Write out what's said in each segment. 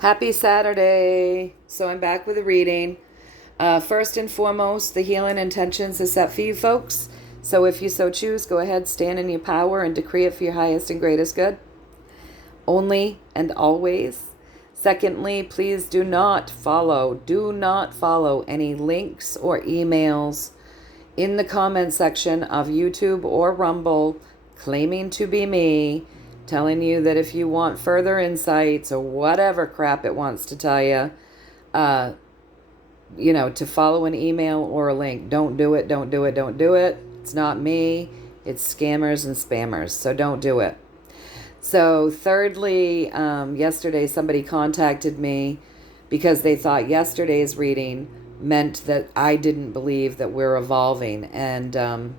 Happy Saturday. So I'm back with a reading. First and foremost, the healing intentions is set for you folks. So if you so choose, go ahead, stand in your power and decree it for your highest and greatest good. Only and always. Secondly, please do not follow any links or emails in the comment section of YouTube or Rumble claiming to be me, telling you that if you want further insights or whatever crap it wants to tell you, to follow an email or a link. Don't do it, don't do it, don't do it. It's not me. It's scammers and spammers, so don't do it. So thirdly, yesterday somebody contacted me because they thought yesterday's reading meant that I didn't believe that we're evolving, and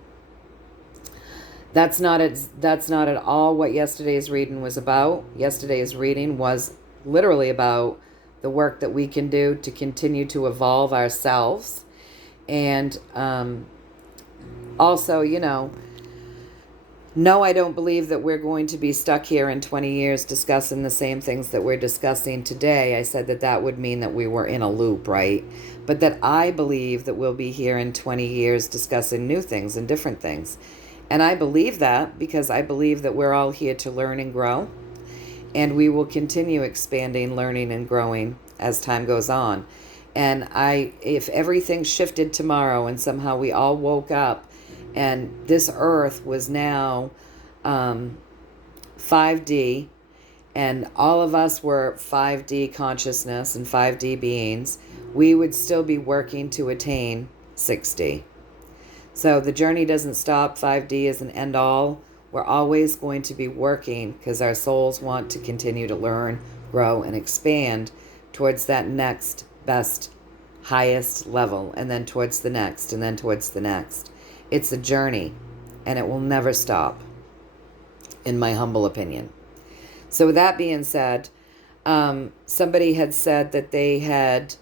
that's not at all what yesterday's reading was about. Yesterday's reading was literally about the work that we can do to continue to evolve ourselves, and also, no, I don't believe that we're going to be stuck here in 20 years discussing the same things that we're discussing today. I said that would mean that we were in a loop, right? But that I believe that we'll be here in 20 years discussing new things and different things. And I believe that because I believe that we're all here to learn and grow. And we will continue expanding, learning, and growing as time goes on. And if everything shifted tomorrow and somehow we all woke up and this earth was now 5D, and all of us were 5D consciousness and 5D beings, we would still be working to attain 6D. So the journey doesn't stop. 5D is an end all. We're always going to be working because our souls want to continue to learn, grow, and expand towards that next best, highest level, and then towards the next, and then towards the next. It's a journey, and it will never stop, in my humble opinion. So with that being said, somebody had said that they had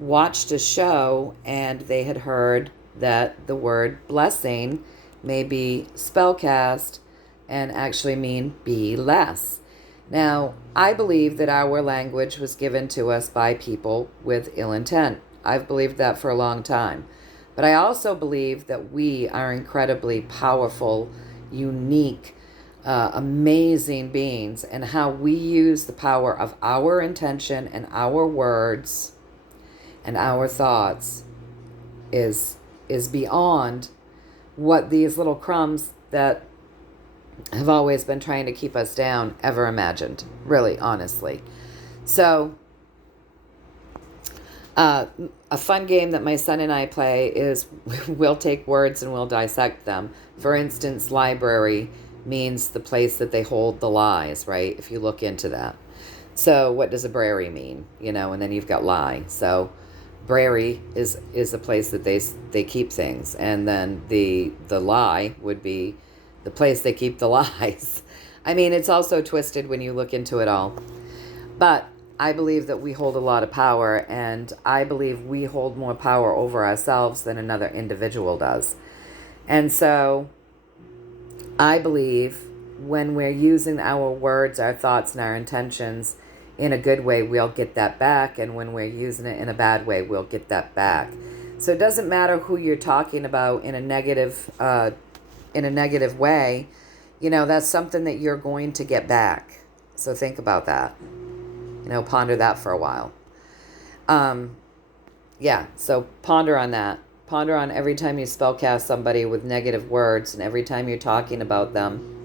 watched a show and they had heard that the word blessing may be spellcast and actually mean be less. Now, I believe that our language was given to us by people with ill intent. I've believed that for a long time. But I also believe that we are incredibly powerful, unique, amazing beings, and how we use the power of our intention and our words and our thoughts is beyond what these little crumbs that have always been trying to keep us down ever imagined, really, honestly. So a fun game that my son and I play is we'll take words and we'll dissect them. For instance, library means the place that they hold the lies, right? If you look into that. So what does a brary mean? And then you've got lie. So brary is a place that they keep things. And then the lie would be the place they keep the lies. I mean, it's also twisted when you look into it all. But I believe that we hold a lot of power, and I believe we hold more power over ourselves than another individual does. And so I believe when we're using our words, our thoughts, and our intentions in a good way, we'll get that back. And when we're using it in a bad way, we'll get that back. So it doesn't matter who you're talking about in a negative way. That's something that you're going to get back. So think about that. Ponder that for a while. So ponder on that. Ponder on every time you spellcast somebody with negative words and every time you're talking about them.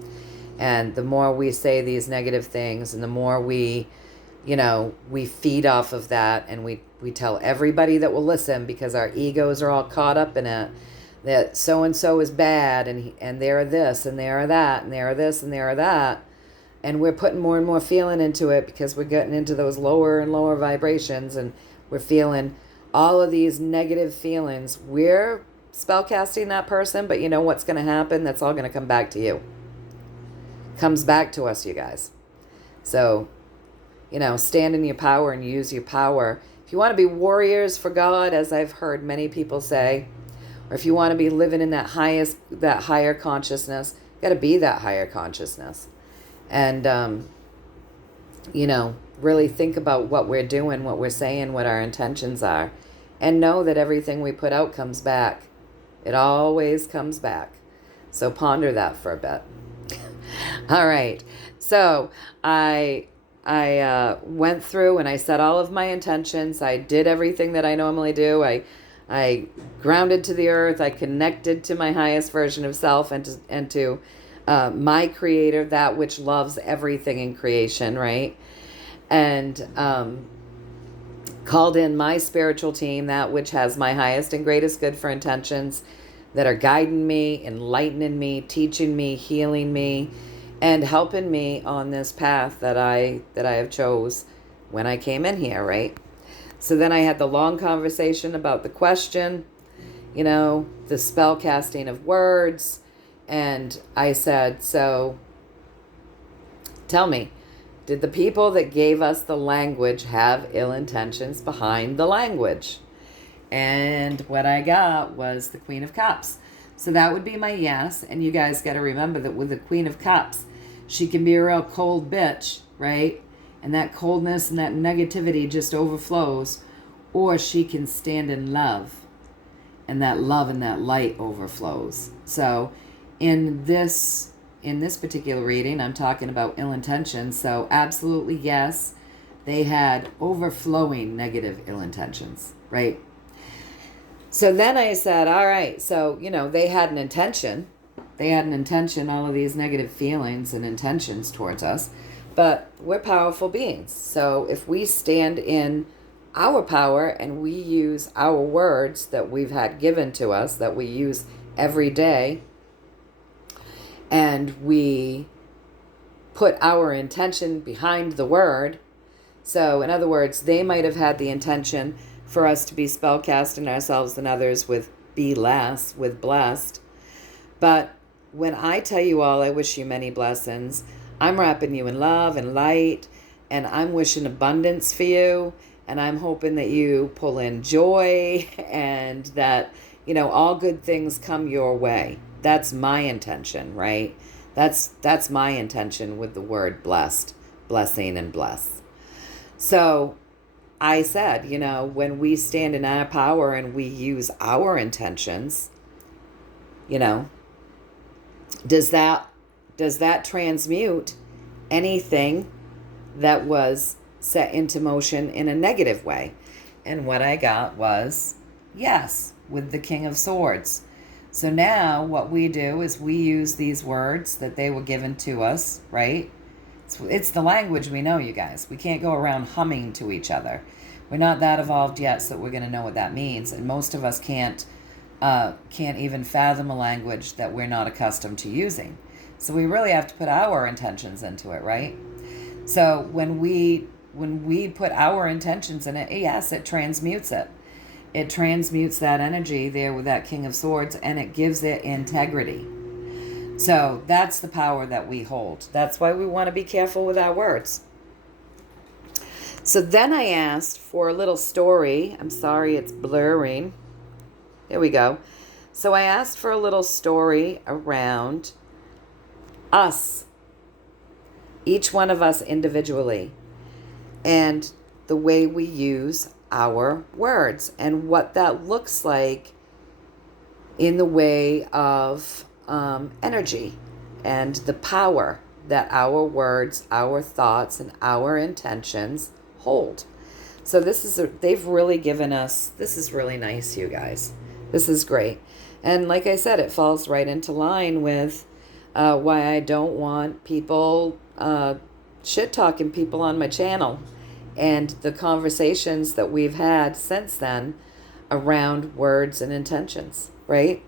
And the more we say these negative things and the more we feed off of that, and we tell everybody that will listen, because our egos are all caught up in it, that so-and-so is bad and they're this and they're that and they're this and they're that. And we're putting more and more feeling into it because we're getting into those lower and lower vibrations, and we're feeling all of these negative feelings. We're spellcasting that person, but you know what's going to happen? That's all going to come back to you. Comes back to us, you guys. So, stand in your power and use your power. If you want to be warriors for God, as I've heard many people say, or if you want to be living in that higher consciousness, you got to be that higher consciousness. And really think about what we're doing, what we're saying, what our intentions are, and know that everything we put out comes back. It always comes back. So ponder that for a bit. All right. So I went through and I set all of my intentions. I did everything that I normally do. I grounded to the earth. I connected to my highest version of self and to my creator, that which loves everything in creation, right? And called in my spiritual team, that which has my highest and greatest good for intentions, that are guiding me, enlightening me, teaching me, healing me, and helping me on this path that I have chose when I came in here, right? So then I had the long conversation about the question, the spell casting of words, and I said, so tell me, did the people that gave us the language have ill intentions behind the language? And what I got was the Queen of Cups. So that would be my yes. And you guys got to remember that with the Queen of Cups, she can be a real cold bitch, right? And that coldness and that negativity just overflows. Or she can stand in love. And that love and that light overflows. So in this particular reading, I'm talking about ill intentions. So absolutely yes, they had overflowing negative ill intentions, right? So then I said, all right, so, they had an intention. They had an intention, all of these negative feelings and intentions towards us. But we're powerful beings. So if we stand in our power and we use our words that we've had given to us, that we use every day, and we put our intention behind the word. So in other words, they might have had the intention for us to be spellcasting ourselves and others with be less, with blessed. But when I tell you all, I wish you many blessings, I'm wrapping you in love and light, and I'm wishing abundance for you, and I'm hoping that you pull in joy and that, all good things come your way. That's my intention, right? That's my intention with the word blessed, blessing, and bless. So I said, when we stand in our power and we use our intentions, does that transmute anything that was set into motion in a negative way? And what I got was yes, with the King of Swords. So now what we do is we use these words that they were given to us, right? It's the language we know, you guys. We can't go around humming to each other. We're not that evolved yet, so we're going to know what that means. And most of us can't even fathom a language that we're not accustomed to using. So we really have to put our intentions into it, right? So when we put our intentions in it, yes, it transmutes it. It transmutes that energy there with that King of Swords, and it gives it integrity. So that's the power that we hold. That's why we want to be careful with our words. So then I asked for a little story. I'm sorry, it's blurring. There we go. So I asked for a little story around us, each one of us individually, and the way we use our words and what that looks like in the way of energy and the power that our words, our thoughts, and our intentions hold. So they've really given us, this is really nice, you guys. This is great. And like I said, it falls right into line with why I don't want people shit-talking people on my channel, and the conversations that we've had since then around words and intentions, right?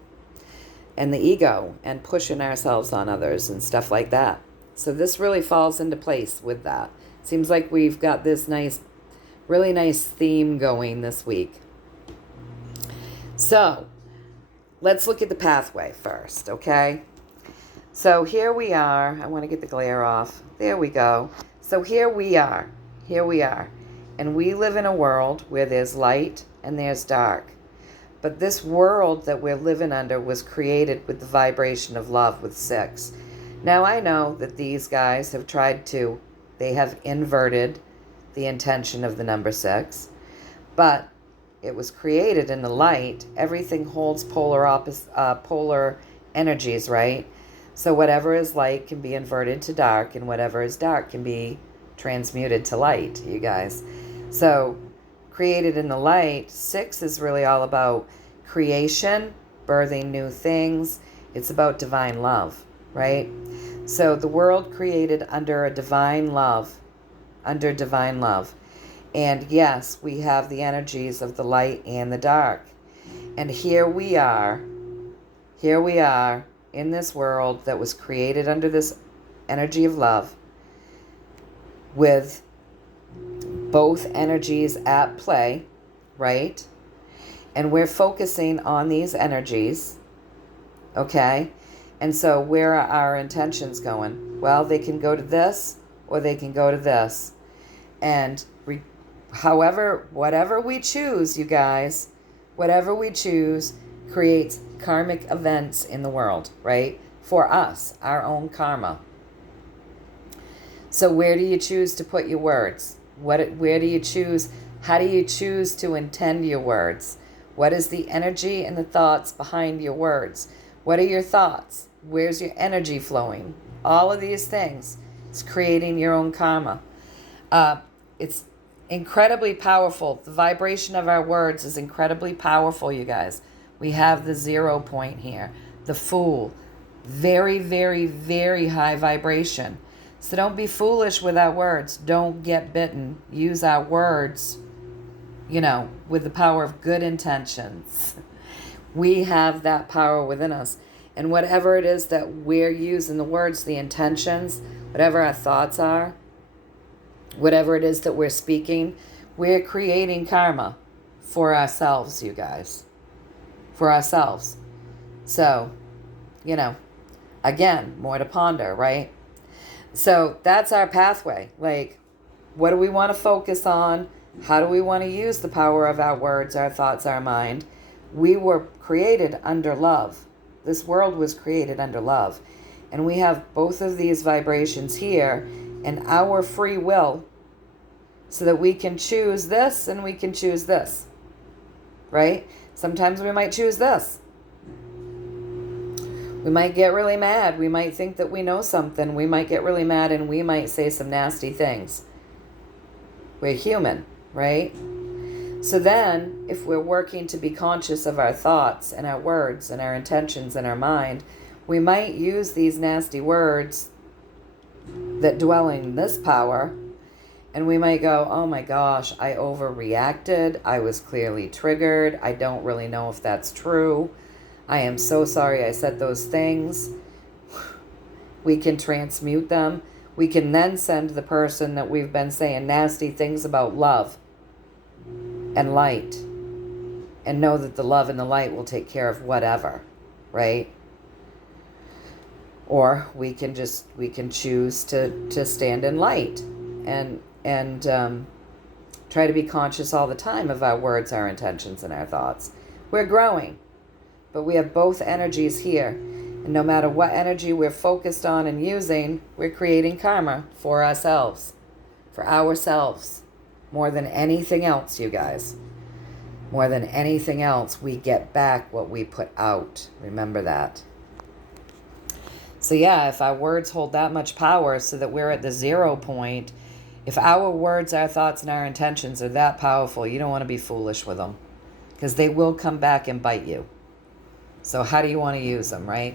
And the ego and pushing ourselves on others and stuff like that. So this really falls into place with that. Seems like we've got this really nice theme going this week. So let's look at the pathway first, okay? So here we are. I want to get the glare off. There we go. So here we are. And we live in a world where there's light and there's dark. But this world that we're living under was created with the vibration of love with 6. Now I know that these guys have tried to They have inverted the intention of the number 6. But it was created in the light. Everything holds polar energies, right? So whatever is light can be inverted to dark, and whatever is dark can be transmuted to light, you guys. So created in the light, 6 is really all about creation, birthing new things. It's about divine love, right? So the world created under a divine love, under divine love. And yes, we have the energies of the light and the dark. And here we are in this world that was created under this energy of love, with both energies at play, right? And we're focusing on these energies, okay? And so where are our intentions going? Well, they can go to this or they can go to this. And whatever we choose, you guys, whatever we choose creates karmic events in the world, right? For us, our own karma. So where do you choose to put your words? Where do you choose? How do you choose to intend your words? What is the energy and the thoughts behind your words? What are your thoughts? Where's your energy flowing? All of these things. It's creating your own karma. It's incredibly powerful. The vibration of our words is incredibly powerful, you guys. We have the 0 point here. The Fool. Very, very, very high vibration. So don't be foolish with our words. Don't get bitten. Use our words, with the power of good intentions. We have that power within us. And whatever it is that we're using, the words, the intentions, whatever our thoughts are, whatever it is that we're speaking, we're creating karma for ourselves, you guys. For ourselves. So, again, more to ponder, right? So that's our pathway. Like, what do we want to focus on? How do we want to use the power of our words, our thoughts, our mind? We were created under love. This world was created under love. And we have both of these vibrations here and our free will, so that we can choose this and we can choose this, right? Sometimes we might choose this. We might get really mad. We might think that we know something. We might get really mad and we might say some nasty things. We're human, right? So then, if we're working to be conscious of our thoughts and our words and our intentions and our mind, we might use these nasty words that dwell in this power, and we might go, oh my gosh, I overreacted. I was clearly triggered. I don't really know if that's true. I am so sorry I said those things. We can transmute them. We can then send the person that we've been saying nasty things about love and light, and know that the love and the light will take care of whatever, right? Or we can choose to stand in light and try to be conscious all the time of our words, our intentions, and our thoughts. We're growing, but we have both energies here. And no matter what energy we're focused on and using, we're creating karma for ourselves, more than anything else, you guys. More than anything else, we get back what we put out. Remember that. So yeah, if our words hold that much power so that we're at the 0 point, if our words, our thoughts, and our intentions are that powerful, you don't want to be foolish with them, because they will come back and bite you. So how do you want to use them, right?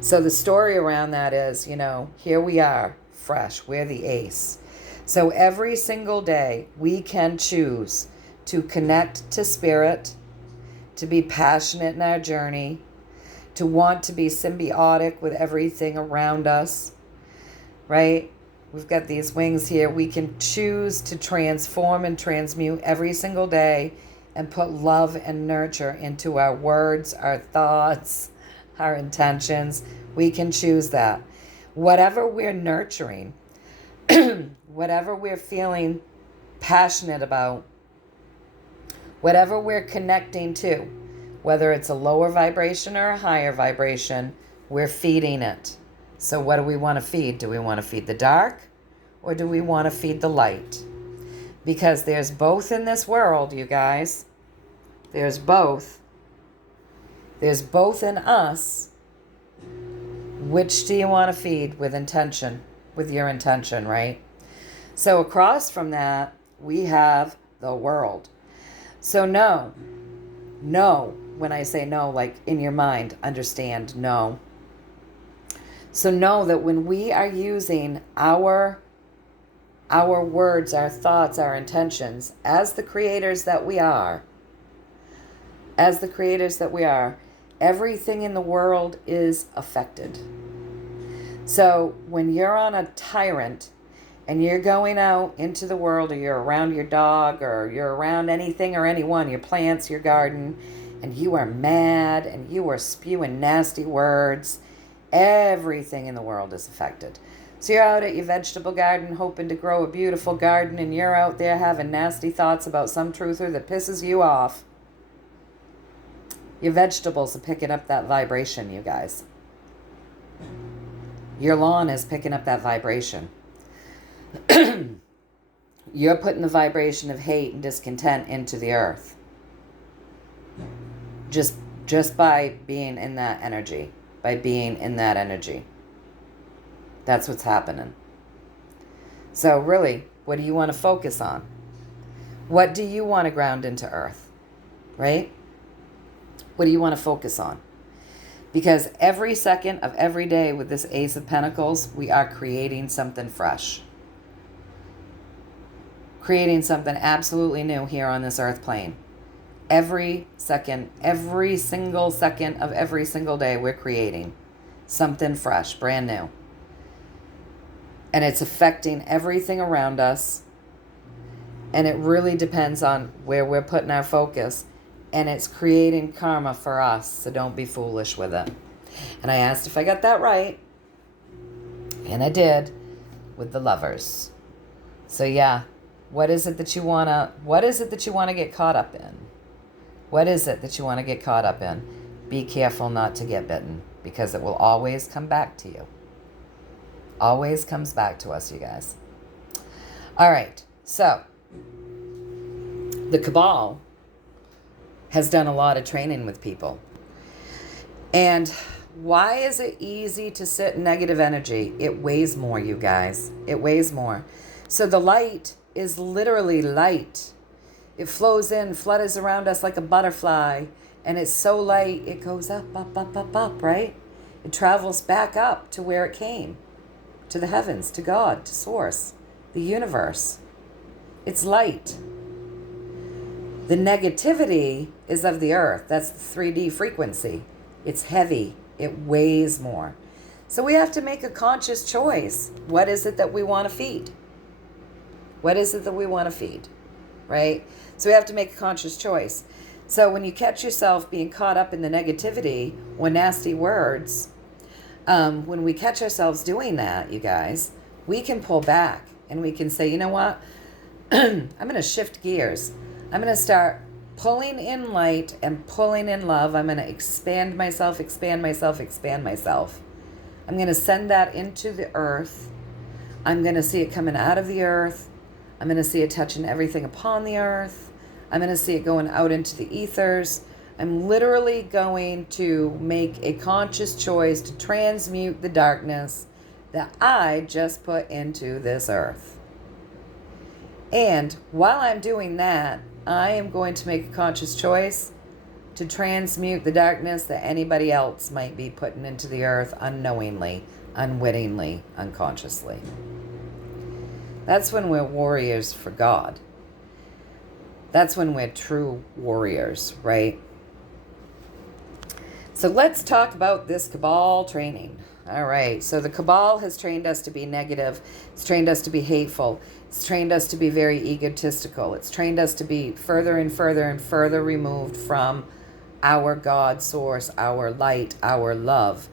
So the story around that is, here we are, fresh. We're the ace. So every single day, we can choose to connect to spirit, to be passionate in our journey, to want to be symbiotic with everything around us, right? We've got these wings here. We can choose to transform and transmute every single day and put love and nurture into our words, our thoughts, our intentions. We can choose that. Whatever we're nurturing, whatever we're feeling passionate about, whatever we're connecting to, whether it's a lower vibration or a higher vibration, we're feeding it. So what do we want to feed? Do we want to feed the dark or do we want to feed the light? Because there's both in this world, you guys. There's both. There's both in us. Which do you want to feed with intention, with your intention, right? So across from that, we have the world. So no, when I say no, like in your mind, understand no. So know that when we are using our words, our thoughts, our intentions, as the creators that we are, everything in the world is affected. So when you're on a tyrant and you're going out into the world, or you're around your dog, or you're around anything or anyone, your plants, your garden, and you are mad and you are spewing nasty words, everything in the world is affected. So you're out at your vegetable garden hoping to grow a beautiful garden, and you're out there having nasty thoughts about some truther that pisses you off. Your vegetables are picking up that vibration, you guys. Your lawn is picking up that vibration. You're putting the vibration of hate and discontent into the earth. Just by being in that energy. That's what's happening. So really, what do you want to focus on? What do you want to ground into earth? Right? What do you want to focus on? Because every second of every day with this Ace of Pentacles, we are creating something fresh. Creating something absolutely new here on this earth plane. Every second, every single second of every single day, we're creating something fresh, brand new. And it's affecting everything around us. And it really depends on where we're putting our focus. And it's creating karma for us, so don't be foolish with it. And I asked if I got that right. And I did, with the Lovers. So yeah, what is it that you want to get caught up in? What is it that you want to get caught up in? Be careful not to get bitten, because it will always come back to you. Always comes back to us, you guys. All right, so the cabal has done a lot of training with people. And why is it easy to sit in negative energy? It weighs more, you guys. It weighs more. So the light is literally light. It flows in, flutters around us like a butterfly. And it's so light, it goes up, right? It travels back up to where it came. To the heavens, to God, to Source, the universe. It's light. The negativity is of the earth. That's the 3D frequency. It's heavy. It weighs more. So we have to make a conscious choice. What is it that we want to feed? What is it that we want to feed? Right? So we have to make a conscious choice. So when you catch yourself being caught up in the negativity or nasty words, when we catch ourselves doing that, you guys, we can pull back and we can say, you know what? I'm going to shift gears. I'm going to start pulling in light and pulling in love. I'm going to expand myself. I'm going to send that into the earth. I'm going to see it coming out of the earth. I'm going to see it touching everything upon the earth. I'm going to see it going out into the ethers. I'm literally going to make a conscious choice to transmute the darkness that I just put into this earth. And while I'm doing that, I am going to make a conscious choice to transmute the darkness that anybody else might be putting into the earth unknowingly, unwittingly, unconsciously. That's when we're warriors for God. That's when we're true warriors, right? So let's talk about this cabal training. All right, so the cabal has trained us to be negative. It's trained us to be hateful. It's trained us to be very egotistical. It's trained us to be further and further and further removed from our God source, our light, our love.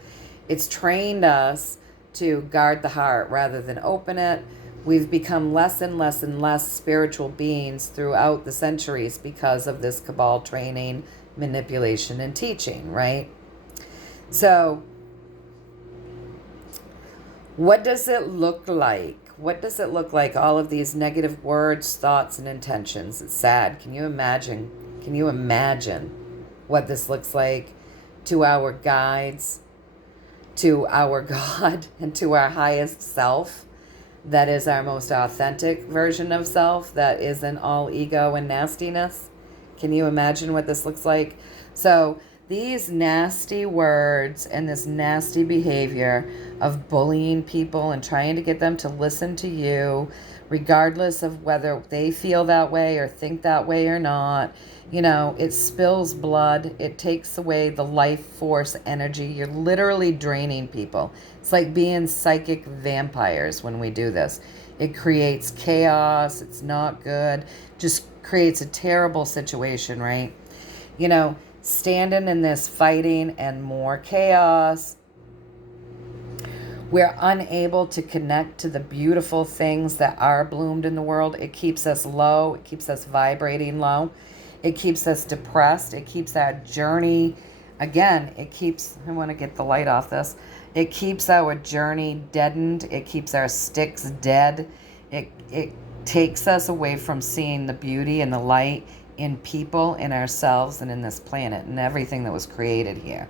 It's trained us to guard the heart rather than open it. We've become less and less and less spiritual beings throughout the centuries because of this cabal training, manipulation, and teaching, right? So what does it look like? What does it look like? All of these negative words, thoughts, and intentions. It's sad. Can you imagine? Can you imagine what this looks like to our guides, to our God, and to our highest self? That is our most authentic version of self. That isn't all ego and nastiness. Can you imagine what this looks like? So these nasty words and this nasty behavior of bullying people and trying to get them to listen to you, regardless of whether they feel that way or think that way or not, it spills blood. It takes away the life force energy. You're literally draining people. It's like being psychic vampires when we do this. It creates chaos. It's not good. Just creates a terrible situation, right? Standing in this fighting and more chaos. We're unable to connect to the beautiful things that are bloomed in the world. It keeps us low. It keeps us vibrating low. It keeps us depressed. It keeps our journey, again, I want to get the light off this. It keeps our journey deadened. It keeps our sticks dead. It takes us away from seeing the beauty and the light in people, in ourselves, and in this planet, and everything that was created here,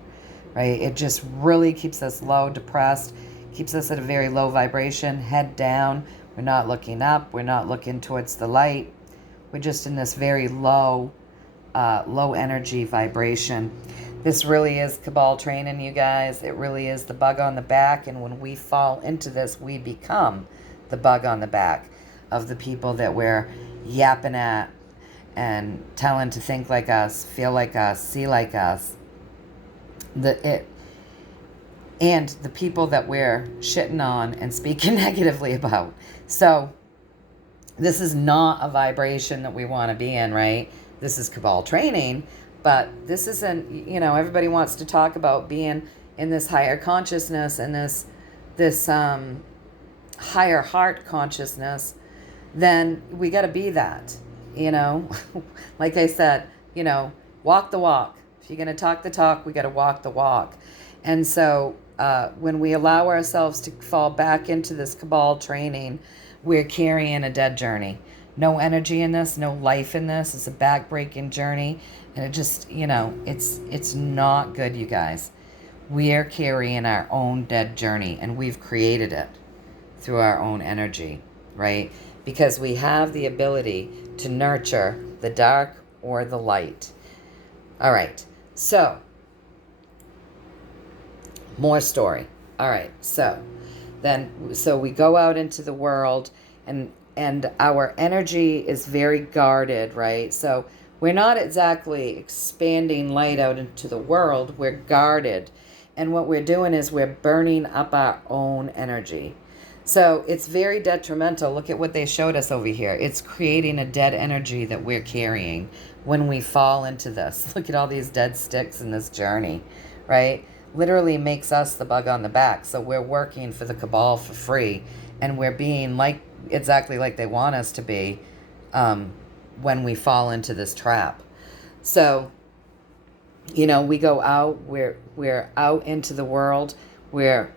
right? It just really keeps us low, depressed, keeps us at a very low vibration, head down. We're not looking up. We're not looking towards the light. We're just in this very low energy vibration. This really is cabal training, you guys. It really is the bug on the back, and when we fall into this, we become the bug on the back of the people that we're yapping at and telling to think like us, feel like us, see like us. And the people that we're shitting on and speaking negatively about. So this is not a vibration that we want to be in, right? This is cabal training, but this isn't, everybody wants to talk about being in this higher consciousness and this higher heart consciousness. Then we got to be that. Like I said, walk the walk. If you're going to talk the talk, we got to walk the walk. And so when we allow ourselves to fall back into this cabal training, we're carrying a dead journey. No energy in this, no life in this. It's a back-breaking journey. And it just, it's not good, you guys. We are carrying our own dead journey, and we've created it through our own energy, right? Because we have the ability to nurture the dark or the light. All right, so more story. All right, so we go out into the world, and our energy is very guarded, right? So we're not exactly expanding light out into the world. We're guarded, and what we're doing is we're burning up our own energy. So it's very detrimental. Look at what they showed us over here. It's creating a dead energy that we're carrying when we fall into this. Look at all these dead sticks in this journey, right? Literally makes us the bug on the back. So we're working for the cabal for free, and we're being exactly like they want us to be when we fall into this trap. So, we go out, we're out into the world, we're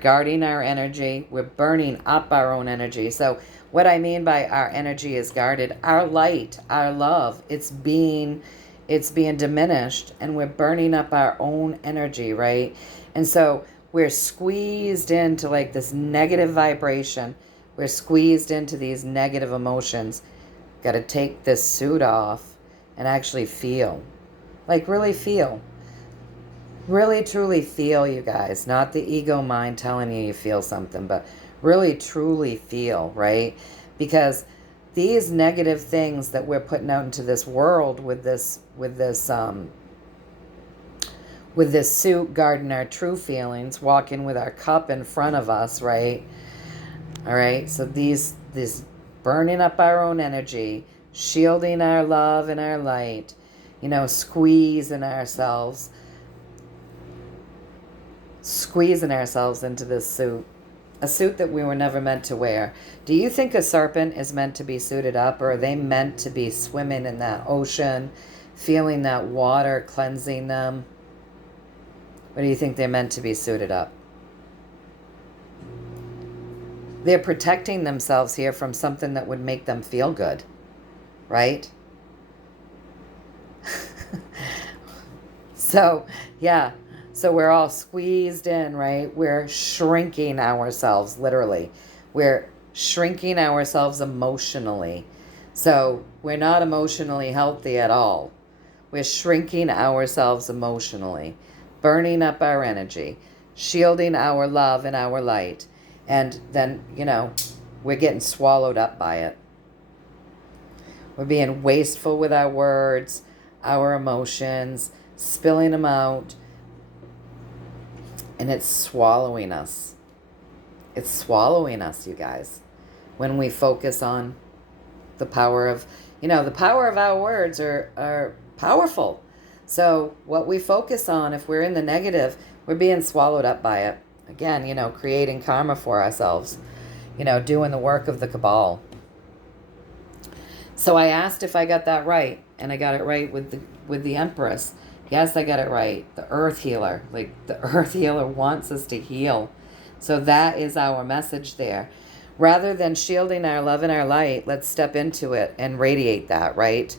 guarding our energy. We're burning up our own energy. So what I mean by our energy is guarded, our light, our love, it's being diminished, and we're burning up our own energy, right? And so we're squeezed into this negative vibration. We're squeezed into these negative emotions. Got to take this suit off and actually feel. Really feel. Really, truly feel, you guys. Not the ego mind telling you feel something, but really, truly feel, right? Because these negative things that we're putting out into this world with this suit guarding our true feelings, walking with our cup in front of us, right? All right, so this burning up our own energy, shielding our love and our light, squeezing ourselves into this suit, a suit that we were never meant to wear. Do you think a serpent is meant to be suited up, or are they meant to be swimming in that ocean, feeling that water cleansing them? What do you think they're meant to be suited up? They're protecting themselves here from something that would make them feel good, right? So, yeah. So we're all squeezed in, right? We're shrinking ourselves, literally. We're shrinking ourselves emotionally. So we're not emotionally healthy at all. We're shrinking ourselves emotionally, burning up our energy, shielding our love and our light. And then, we're getting swallowed up by it. We're being wasteful with our words, our emotions, spilling them out, and it's swallowing us. It's swallowing us, you guys, when we focus on the power of, the power of our words are powerful. So what we focus on, if we're in the negative, we're being swallowed up by it. Again, creating karma for ourselves, doing the work of the cabal. So I asked if I got that right, and I got it right with the Empress. Yes, I got it right. The Earth Healer. Like, the Earth Healer wants us to heal. So that is our message there. Rather than shielding our love and our light, let's step into it and radiate that, right?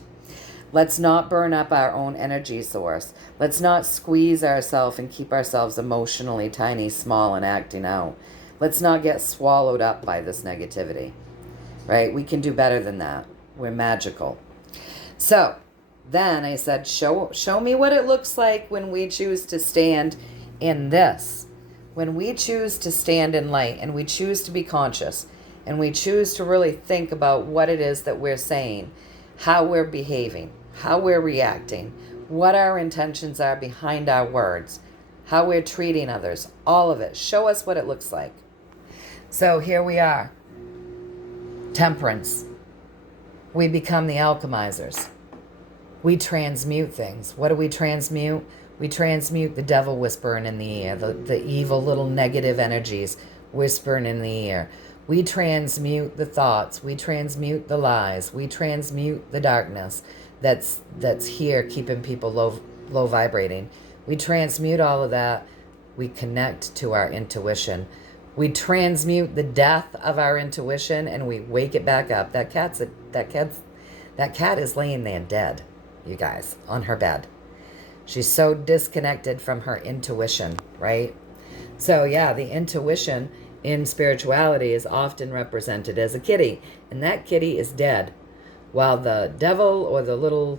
Let's not burn up our own energy source. Let's not squeeze ourselves and keep ourselves emotionally tiny, small, and acting out. Let's not get swallowed up by this negativity, right? We can do better than that. We're magical. So then I said, show me what it looks like when we choose to stand in this. When we choose to stand in light and we choose to be conscious and we choose to really think about what it is that we're saying, how we're behaving, how we're reacting, what our intentions are behind our words, how we're treating others, all of it. Show us what it looks like. So here we are. Temperance. We become the alchemizers. We transmute things. What do we transmute? We transmute the devil whispering in the ear, the evil little negative energies whispering in the ear. We transmute the thoughts. We transmute the lies. We transmute the darkness that's here keeping people low vibrating. We transmute all of that. We connect to our intuition. We transmute the death of our intuition and we wake it back up. That cat is laying there dead, you guys, on her bed. She's so disconnected from her intuition, right? So yeah, the intuition in spirituality is often represented as a kitty, and that kitty is dead, while the devil or the little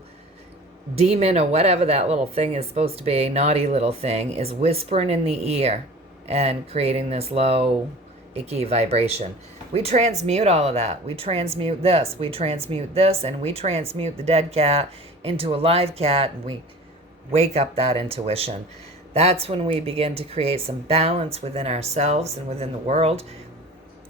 demon or whatever that little thing is supposed to be, a naughty little thing, is whispering in the ear and creating this low, icky vibration. We transmute all of that. We transmute this, and we transmute the dead cat into a live cat, and we wake up that intuition. That's when we begin to create some balance within ourselves and within the world.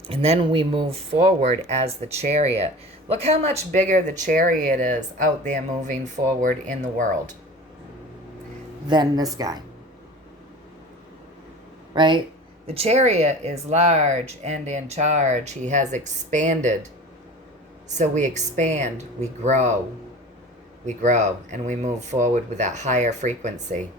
And then we move forward as the chariot. Look how much bigger the chariot is out there moving forward in the world than this guy. Right? The chariot is large and in charge. He has expanded. So we expand, we grow, and we move forward with that higher frequency.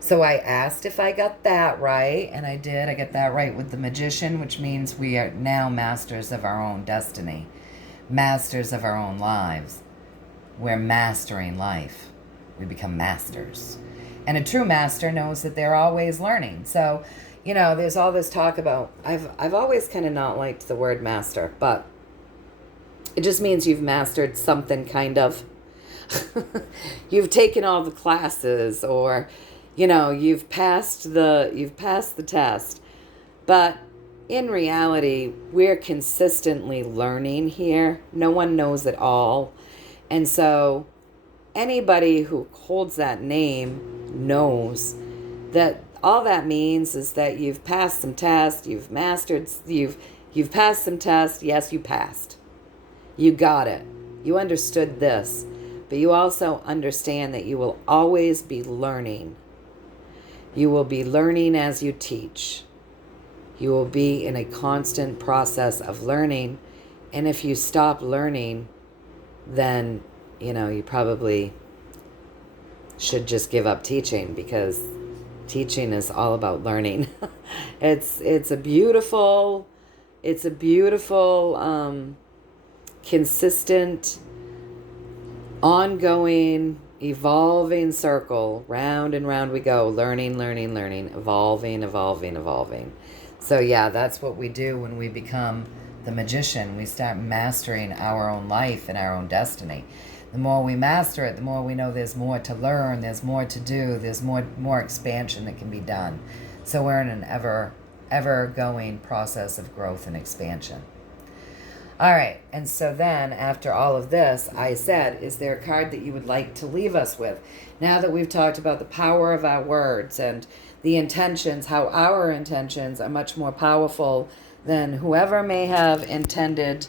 So I asked if I got that right, and I did. I got that right with the magician, which means we are now masters of our own destiny, masters of our own lives. We're mastering life. We become masters. And a true master knows that they're always learning. So, there's all this talk about, I've always kind of not liked the word master, but it just means you've mastered something, kind of. You've taken all the classes, or you've passed the test. But in reality, we're consistently learning here. No one knows it all. And so anybody who holds that name knows that all that means is that you've passed some tests, you've passed some tests. Yes, you passed. You got it. You understood this. But you also understand that you will always be learning. You will be learning as you teach. You will be in a constant process of learning. And if you stop learning, then, you probably should just give up teaching, because teaching is all about learning. It's a beautiful It's a beautiful, consistent, ongoing, evolving circle. Round and round we go. Learning, learning, learning. Evolving, evolving, evolving. So yeah, that's what we do when we become the magician. We start mastering our own life and our own destiny. The more we master it, the more we know there's more to learn, there's more to do, there's more expansion that can be done. So we're in an ever going process of growth and expansion. All right, and so then after all of this, I said, is there a card that you would like to leave us with? Now that we've talked about the power of our words and the intentions, how our intentions are much more powerful than whoever may have intended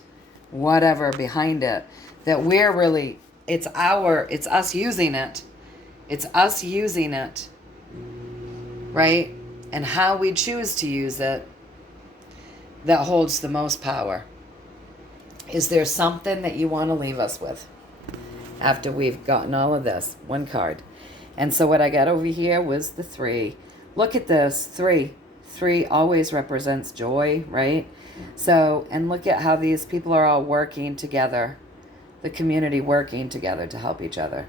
whatever behind it, that we're really, it's us using it. It's us using it, right? And how we choose to use it that holds the most power. Is there something that you want to leave us with after we've gotten all of this? One card. And so what I got over here was the 3. Look at this, 3. 3 always represents joy, right? So, and look at how these people are all working together, the community working together to help each other,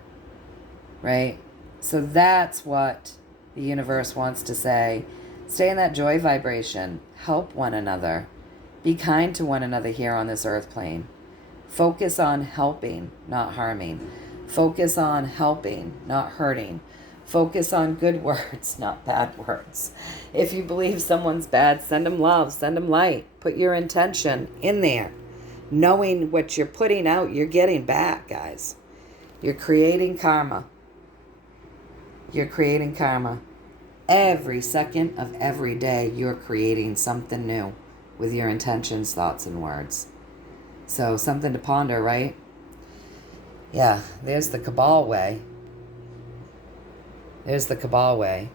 right? So that's what the universe wants to say. Stay in that joy vibration. Help one another. Be kind to one another here on this earth plane. Focus on helping, not harming. Focus on helping, not hurting. Focus on good words, not bad words. If you believe someone's bad, send them love, send them light. Put your intention in there. Knowing what you're putting out, you're getting back, guys. You're creating karma. You're creating karma. Every second of every day, you're creating something new with your intentions, thoughts, and words. So something to ponder, right? Yeah, there's the cabal way. There's the cabal way.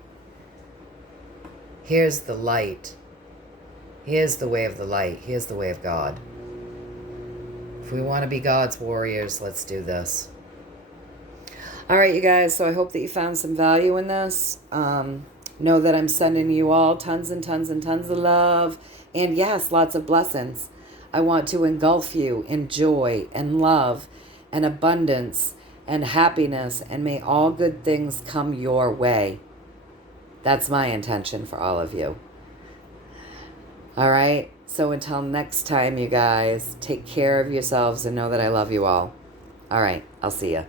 Here's the light. Here's the way of the light. Here's the way of God. If we want to be God's warriors, let's do this. All right, you guys, so I hope that you found some value in this. Know that I'm sending you all tons and tons and tons of love. And yes, lots of blessings. I want to engulf you in joy and love and abundance and happiness. And may all good things come your way. That's my intention for all of you. All right? So until next time, you guys, take care of yourselves and know that I love you all. All right, I'll see you.